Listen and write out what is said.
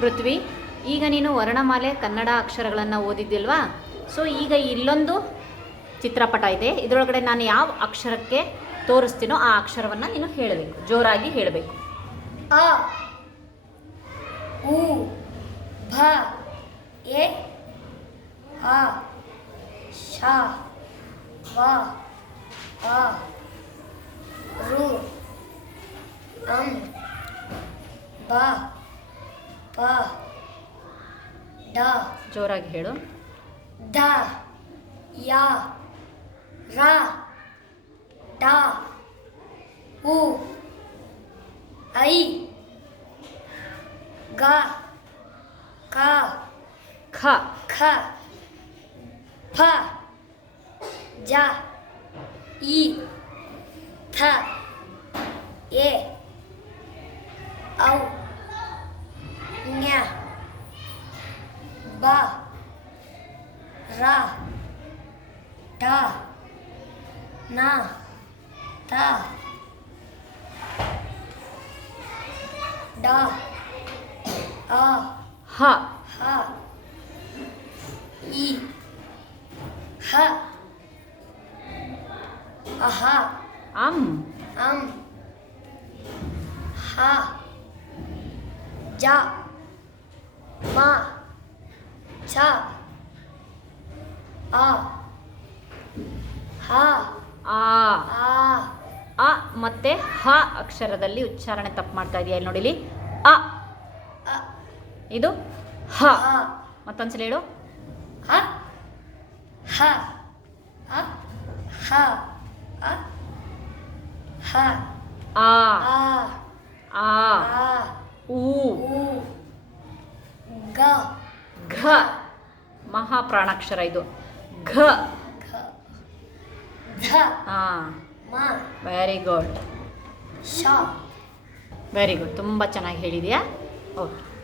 ಪೃಥ್ವಿ, ಈಗ ನೀನು ವರ್ಣಮಾಲೆ ಕನ್ನಡ ಅಕ್ಷರಗಳನ್ನು ಓದಿದ್ದಿಲ್ವಾ? ಸೊ ಈಗ ಇಲ್ಲೊಂದು ಚಿತ್ರಪಟ ಇದೆ. ಇದರೊಳಗಡೆ ನಾನು ಯಾವ ಅಕ್ಷರಕ್ಕೆ ತೋರಿಸ್ತೀನೋ ಆ ಅಕ್ಷರವನ್ನು ನೀನು ಹೇಳಬೇಕು. ಜೋರಾಗಿ ಹೇಳಬೇಕು. ಅ, ಉ, ಭ, ಎ ಆ ಶ ವ ಆ ರು, ಅಂ, ಬ ಪ ಡ ಜೋರಾಗಿ ಹೇಳು ದ ಯ ರ ಟ ಉ ಐ ಗ ಕ ಖ ಖ ಫ ಜ ಇ ಥ ಎ ಔ ನ್ಯ ra ta na da a ha ha i ha aha am am ja ma cha. ಅ ಹ. ಆ. ಆ. ಅ ಮತ್ತೆ ಹ ಅಕ್ಷರದಲ್ಲಿ ಉಚ್ಚಾರಣೆ ತಪ್ಪು ಮಾಡ್ತಾ ಇದೆಯಾ ಇಲ್ಲಿ ನೋಡಿಲಿ ಅ. ಇದು ಹ. ಮತ್ತೊಂದ್ಸಲ ಹೇಳು. ಹ. ಹ. ಹ. ಹ. ಆ. ಆ. ಆ. ಆ. ಉ ಗ. ಘ. ಮಹಾಪ್ರಾಣಾಕ್ಷರ ಇದು. ಆ ಮ. ವೆರಿ ಗುಡ್ ವೆರಿ ಗುಡ್ ತುಂಬ ಚೆನ್ನಾಗಿ ಹೇಳಿದೆಯಾ? ಓಕೆ